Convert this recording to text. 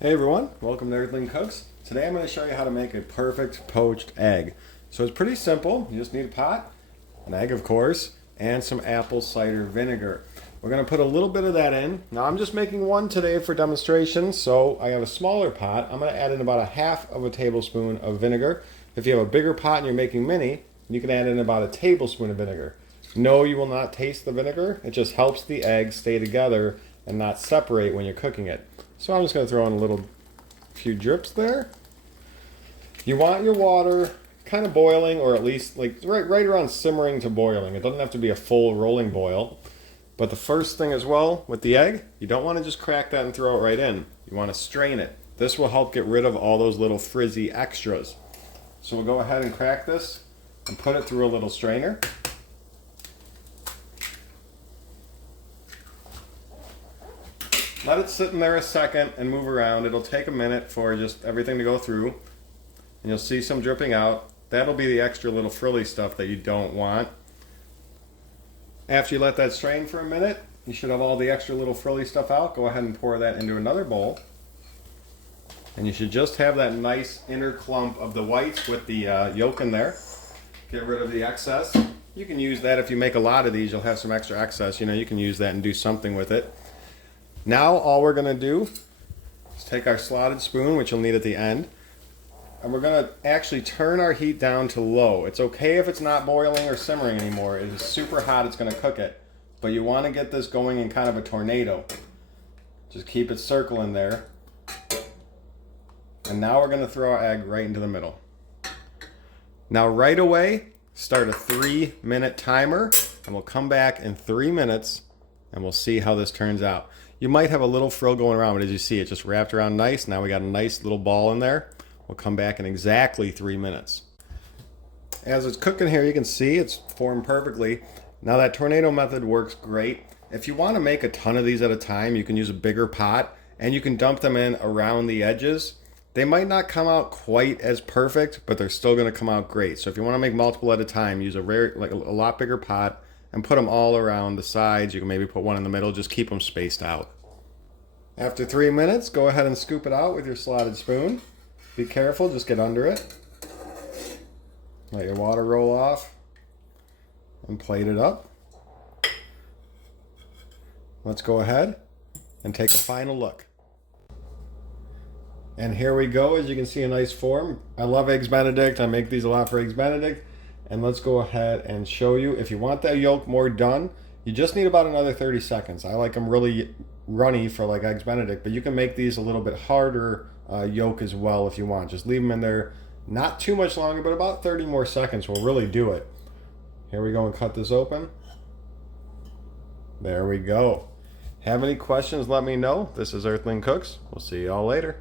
Hey everyone, welcome to Earthling Cooks. Today I'm going to show you how to make a perfect poached egg. So it's pretty simple. You just need a pot, an egg of course, and some apple cider vinegar. We're going to put a little bit of that in. Now I'm just making one today for demonstration, so I have a smaller pot. I'm going to add in about a half of a tablespoon of vinegar. If you have a bigger pot and you're making mini, you can add in about a tablespoon of vinegar. No, you will not taste the vinegar. It just helps the egg stay together and not separate when you're cooking it. So I'm just going to throw in a few drips there. You want your water kind of boiling, or at least like right around simmering to boiling. It doesn't have to be a full rolling boil. But the first thing as well with the egg, you don't want to just crack that and throw it right in. You want to strain it. This will help get rid of all those little frizzy extras. So we'll go ahead and crack this and put it through a little strainer. Let it sit in there a second and move around. It'll take a minute for just everything to go through. And you'll see some dripping out. That'll be the extra little frilly stuff that you don't want. After you let that strain for a minute, you should have all the extra little frilly stuff out. Go ahead and pour that into another bowl. And you should just have that nice inner clump of the whites with the yolk in there. Get rid of the excess. You can use that if you make a lot of these. You'll have some extra excess. You can use that and do something with it. Now all we're going to do is take our slotted spoon, which you'll need at the end, and we're going to actually turn our heat down to low. It's okay if it's not boiling or simmering anymore. It is super hot, it's going to cook it. But you want to get this going in kind of a tornado. Just keep it circling there. And now we're going to throw our egg right into the middle. Now right away, start a 3-minute timer, and we'll come back in 3 minutes and we'll see how this turns out. You might have a little frill going around, but as you see, it just wrapped around nice. Now we got a nice little ball in there. We'll come back in exactly 3 minutes. As it's cooking here, you can see it's formed perfectly. Now that tornado method works great. If you want to make a ton of these at a time, you can use a bigger pot and you can dump them in around the edges. They might not come out quite as perfect, but they're still going to come out great. So if you want to make multiple at a time, use a lot bigger pot and put them all around the sides. You can maybe put one in the middle, just keep them spaced out. After 3 minutes, go ahead and scoop it out with your slotted spoon. Be careful, just get under it. Let your water roll off and plate it up. Let's go ahead and take a final look. And here we go, as you can see, a nice form. I love Eggs Benedict. I make these a lot for Eggs Benedict. And let's go ahead and show you. If you want that yolk more done, you just need about another 30 seconds. I like them really runny for like Eggs Benedict, but you can make these a little bit harder yolk as well if you want. Just leave them in there not too much longer, but about 30 more seconds will really do it. Here we go, and cut this open. There we go. Have any questions, let me know. This is Earthling Cooks. We'll see you all later.